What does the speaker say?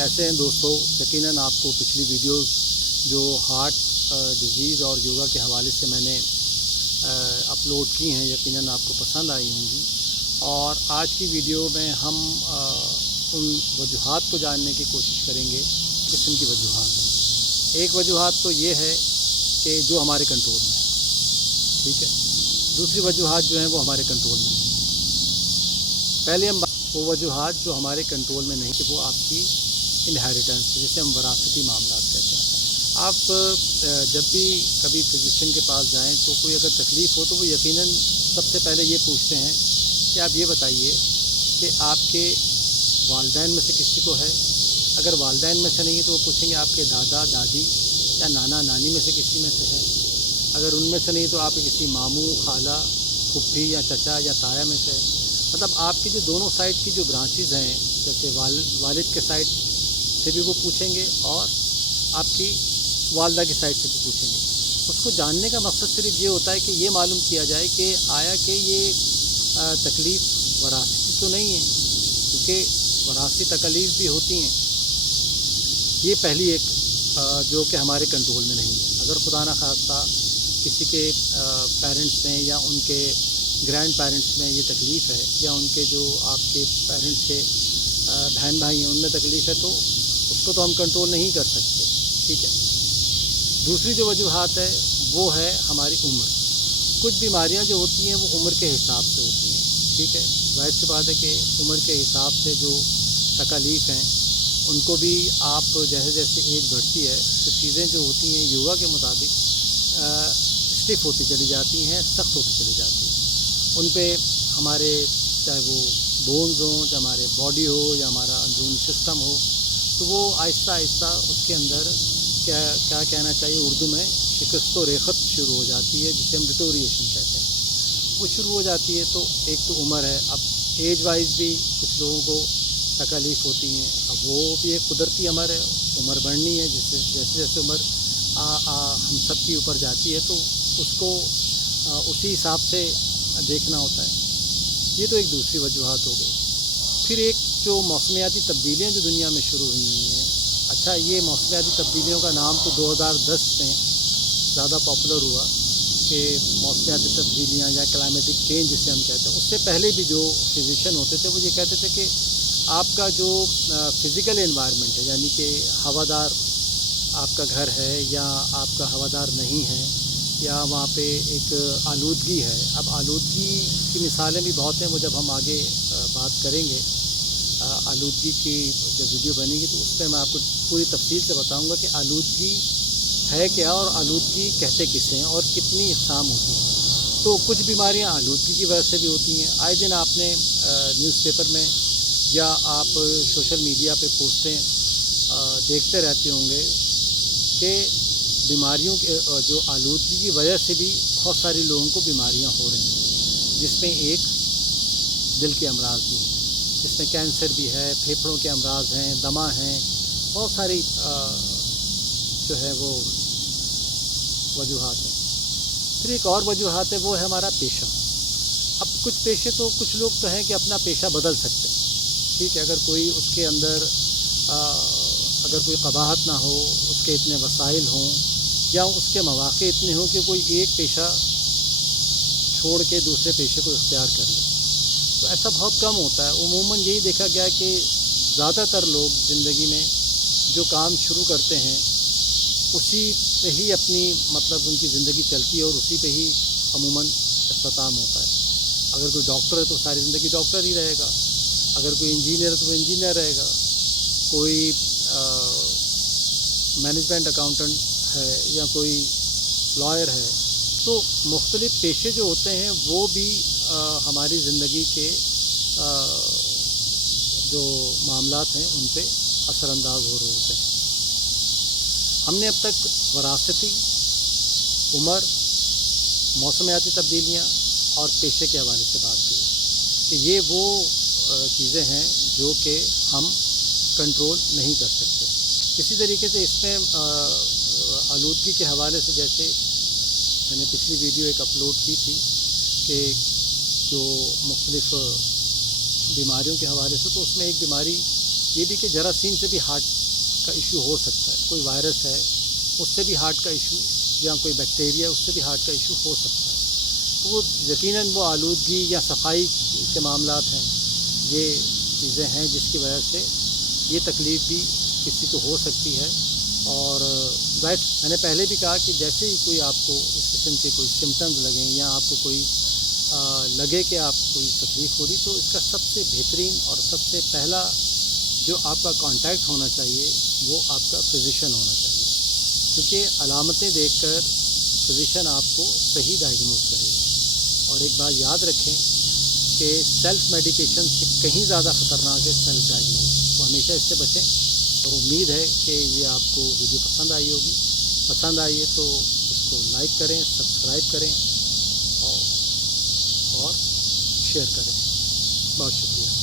कैसे हैं दोस्तों। यकीनन आपको पिछली वीडियोस जो हार्ट डिजीज़ और योगा के हवाले से मैंने अपलोड की हैं यकीनन आपको पसंद आई होंगी। और आज की वीडियो में हम उन वजूहात को जानने की कोशिश करेंगे। किस्म की वजूहात हैं। एक वजूहात तो ये है कि जो हमारे कंट्रोल में है, ठीक है। दूसरी वजूहात जो हैं वो हमारे कंट्रोल में नहीं। पहले हम वो वजूहात जो हमारे कंट्रोल में नहीं कि वो आपकी इनहेरिटेंस, जिसे हम वरासती मामलात कहते हैं। आप जब भी कभी फिजिशियन के पास जाएं तो कोई अगर तकलीफ़ हो तो वो यकीनन सबसे पहले ये पूछते हैं कि आप ये बताइए कि आपके वालिदैन में से किसी को है। अगर वालिदैन में से नहीं है तो वो पूछेंगे आपके दादा दादी या नाना नानी में से किसी में से है। अगर उनमें से नहीं तो आपके किसी मामू खाला फुफ्फी या चचा या ताया में से है। मतलब आपकी जो दोनों साइड की जो ब्रांचेज़ हैं, जैसे वालिद के साइड से भी वो पूछेंगे और आपकी वालदा की साइड से भी पूछेंगे। उसको जानने का मकसद सिर्फ ये होता है कि ये मालूम किया जाए कि आया कि ये तकलीफ़ वरासती तो नहीं है, क्योंकि वरासती तकलीफ़ भी होती हैं। ये पहली एक जो कि हमारे कंट्रोल में नहीं है। अगर खुदा न खास्ता किसी के पेरेंट्स में या उनके ग्रैंड पेरेंट्स में ये तकलीफ़ है या उनके जो आपके पेरेंट्स के बहन भाई हैं उनमें तकलीफ़ है तो उसको तो हम कंट्रोल नहीं कर सकते, ठीक है। दूसरी जो वजूहात है वो है हमारी उम्र। कुछ बीमारियां जो होती हैं वो उम्र के हिसाब से होती हैं, ठीक है। जाहिर सी बात है कि उम्र के हिसाब से जो तकलीफ़ हैं उनको भी आप जैसे जैसे एज बढ़ती है तो चीज़ें जो होती हैं योगा के मुताबिक स्टिफ होती चली जाती हैं, सख्त होती चली जाती हैं। उन पे हमारे चाहे वो बोन्स हों, चाहे हमारे बॉडी हो या हमारा अंदरूनी सिस्टम हो, तो वो आहिस्ता आहिस्ता उसके अंदर क्या कहना चाहिए उर्दू में शिकस्त व रेखत शुरू हो जाती है, जिसे हम डिटोरिएशन कहते हैं। वो शुरू हो जाती है। तो एक तो उम्र है। अब एज वाइज भी कुछ लोगों को तकलीफ़ होती हैं। अब वो भी एक कुदरती अमर है, उम्र बढ़नी है। जैसे जैसे उम्र हम सब की ऊपर जाती है तो उसको उसी हिसाब से देखना होता है। ये तो एक दूसरी वजूहात हो गई। फिर एक जो मौसमियाती तब्दीलियाँ जो दुनिया में शुरू हुई हैं। अच्छा, ये मौसमियाती तब्दीलियों का नाम तो 2010 में ज़्यादा पॉपुलर हुआ कि मौसमियाती तब्दीलियाँ या क्लाइमेटिक चेंज जिसे हम कहते हैं। उससे पहले भी जो फिजिशियन होते थे वो ये कहते थे कि आपका जो फ़िज़िकल एनवायरनमेंट है, यानी कि हवादार आपका घर है या आपका हवादार नहीं है या वहाँ पे एक आलूदगी है। अब आलूदगी की मिसालें भी बहुत हैं, वो जब हम आगे बात करेंगे आलूदगी की जब वीडियो बनेगी तो उस पर मैं आपको पूरी तफसील से बताऊंगा कि आलूदगी है क्या और आलूदगी कहते किसे हैं और कितनी इक़साम होती हैं। तो कुछ बीमारियां आलूदगी की वजह से भी होती हैं। आए दिन आपने न्यूज़पेपर में या आप सोशल मीडिया पे पोस्टें देखते रहते होंगे कि बीमारियों के जो आलूदगी की वजह से भी बहुत सारे लोगों को बीमारियां हो रही हैं, जिसमें एक दिल के अमराज भी हैं, जिसमें कैंसर भी है, फेफड़ों के अमराज हैं, दमा हैं, बहुत सारी जो है वो वजूहात हैं। फिर एक और वजूहात है वो है हमारा पेशा। अब कुछ पेशे तो कुछ लोग तो हैं कि अपना पेशा बदल सकते हैं, ठीक है। अगर कोई उसके अंदर अगर कोई कबाहत ना हो, उसके इतने वसाइल हों या उसके मौक़े इतने हों कि कोई एक पेशा छोड़ के दूसरे पेशे को इख्तियार कर ले, तो ऐसा बहुत कम होता है। उमूमन यही देखा गया है कि ज़्यादातर लोग ज़िंदगी में जो काम शुरू करते हैं उसी पे ही अपनी मतलब उनकी ज़िंदगी चलती है और उसी पे ही अमूमन इख्तिताम होता है। अगर कोई डॉक्टर है तो सारी ज़िंदगी डॉक्टर ही रहेगा। अगर कोई इंजीनियर है तो वो इंजीनियर रहेगा। कोई मैनेजमेंट अकाउंटेंट है या कोई लॉयर है। तो मुख्तलिफ़ पेशे जो होते हैं वो भी हमारी ज़िंदगी के जो मामलात हैं उन पे असरअंदाज हो रहे होते हैं। हमने अब तक वरासती, उम्र, मौसमियाती तब्दीलियाँ और पेशे के हवाले से बात की कि ये वो चीज़ें हैं जो कि हम कंट्रोल नहीं कर सकते। इसी तरीके से इसमें आलूदगी के हवाले से जैसे मैंने पिछली वीडियो एक अपलोड की थी कि जो मुख्तलिफ़ बीमारियों के हवाले से, तो उसमें एक बीमारी یہ بھی کہ جراثیم سے بھی ہارٹ کا ایشو ہو سکتا ہے، کوئی وائرس ہے اس سے بھی ہارٹ کا ایشو، یا کوئی بیکٹیریا اس سے بھی ہارٹ کا ایشو ہو سکتا ہے۔ تو وہ یقیناً وہ آلودگی یا صفائی کے معاملات ہیں، یہ چیزیں ہیں جس کی وجہ سے یہ تکلیف بھی کسی کو ہو سکتی ہے۔ اور میں نے پہلے بھی کہا کہ جیسے ہی کوئی آپ کو اس قسم کے کوئی سمٹمز لگیں یا آپ کو کوئی لگے کہ آپ کو کوئی تکلیف ہو رہی، تو اس کا سب سے بہترین اور سب سے پہلا جو آپ کا کانٹیکٹ ہونا چاہیے وہ آپ کا فزیشین ہونا چاہیے، کیونکہ علامتیں دیکھ کر فزیشین آپ کو صحیح ڈائگنوز کرے گا۔ اور ایک بات یاد رکھیں کہ سیلف میڈیکیشن سے کہیں زیادہ خطرناک ہے سیلف ڈائگنوز، تو ہمیشہ اس سے بچیں۔ اور امید ہے کہ یہ آپ کو ویڈیو پسند آئی ہوگی، پسند آئی ہے تو اس کو لائک کریں، سبسکرائب کریں اور شیئر کریں۔ بہت شکریہ۔